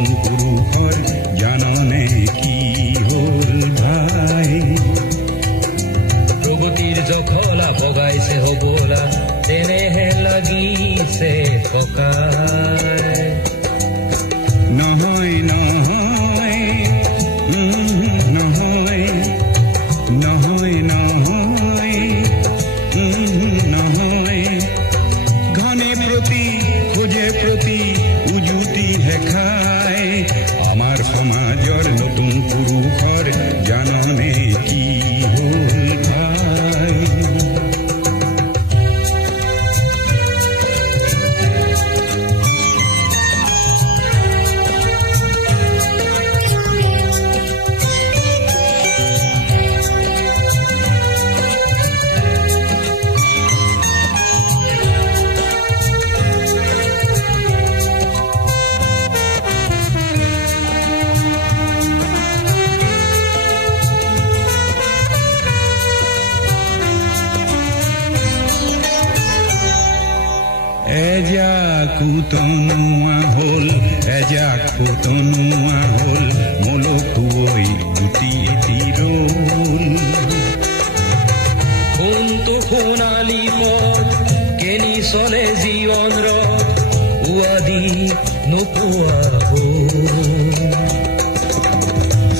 নতুন পুৰুষৰ জাননে কি হ'ল ভাই প্ৰগতিৰ জখলা বগাইছে হবলা তেনেহে লাগিছে ককাই নহয় নহয় নহয় নহয় নহয় নহয় ঘনে প্ৰতি খোজে প্ৰতি উজুতি হেখাই আমাৰ সমাজৰ নতুন পুৰুষৰ জাননে কি হ'ল ভাই কুতনুয়া হল এজাক কুতনুয়া হল মলকুৱৈ গুটি তিৰল কোনটো সোণালী পথ কেনি চলে জীৱন উৱাদি নোপোৱা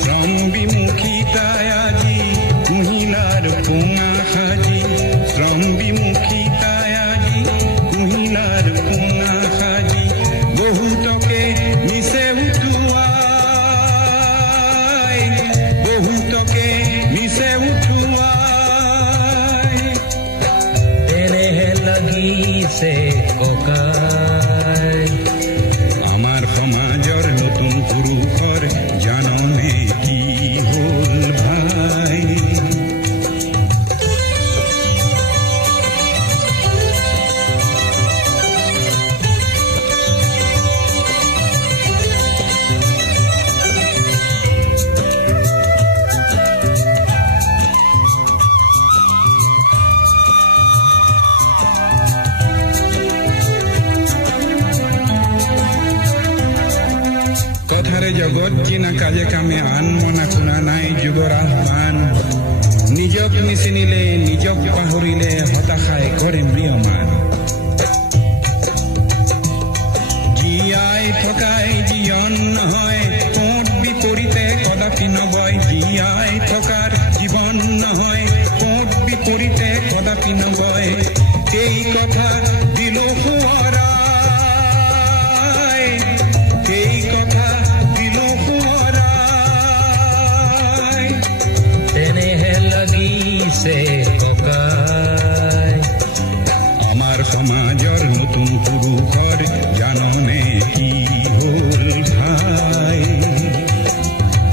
শ্ৰম বিমুখিতাই আজি কুহিলাৰ পোঙা সাজি শ্ৰম বিমুখিতাই আজি কুহিলাৰ পোঙা সাজি বহুতকে মিছে উঠুৱাই বহুতকে মিছে উঠুৱাই তেনেহে লাগিছে ককাই আমাৰ সমাজৰ নতুন পুৰুষৰ জাননে কি হ'ল ভাই কথাৰে জগত জিনা কাজে কামে আন মনা শুনা নাই যুগৰ আহ্বান নিজক নিচিনিলে নিজক পাহৰিলে হতাশাই কৰে ম্ৰিয়মান জীয়াই থকাই জীৱন নহয় কোট বিপৰীতে কদাপি নগয় জীয়াই থকাৰ জীৱন নহয় কোট বিপৰীতে কদাপি নগয় এই কথা দিলো সোঁৱৰাই এই কথা দিলো সোঁৱৰাই তেনেহে লাগিছে ককাই আমাৰ সমাজৰ নতুন পুৰুষৰ জাননে কি হ'ল ভাই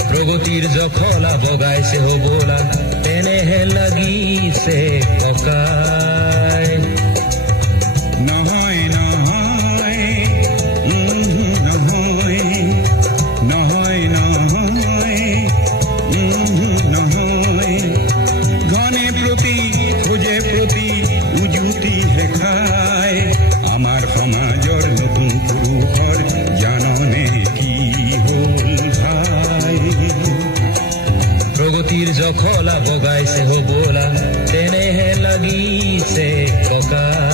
প্ৰগতিৰ জখলা বগাইছে হবলা তেনেহে লাগিছে ককাই নহয় নহয় নহয় নহয় নহয় নহয় ঘনে প্ৰতি খোজে প্ৰতি উজুতি হেখাই আমাৰ সমাজৰ নতুন পুৰুষৰ জাননে কি হ'ল ভাই প্ৰগতিৰ জখলা বগাইছে হবলা তেনেহে লাগিছে ককাই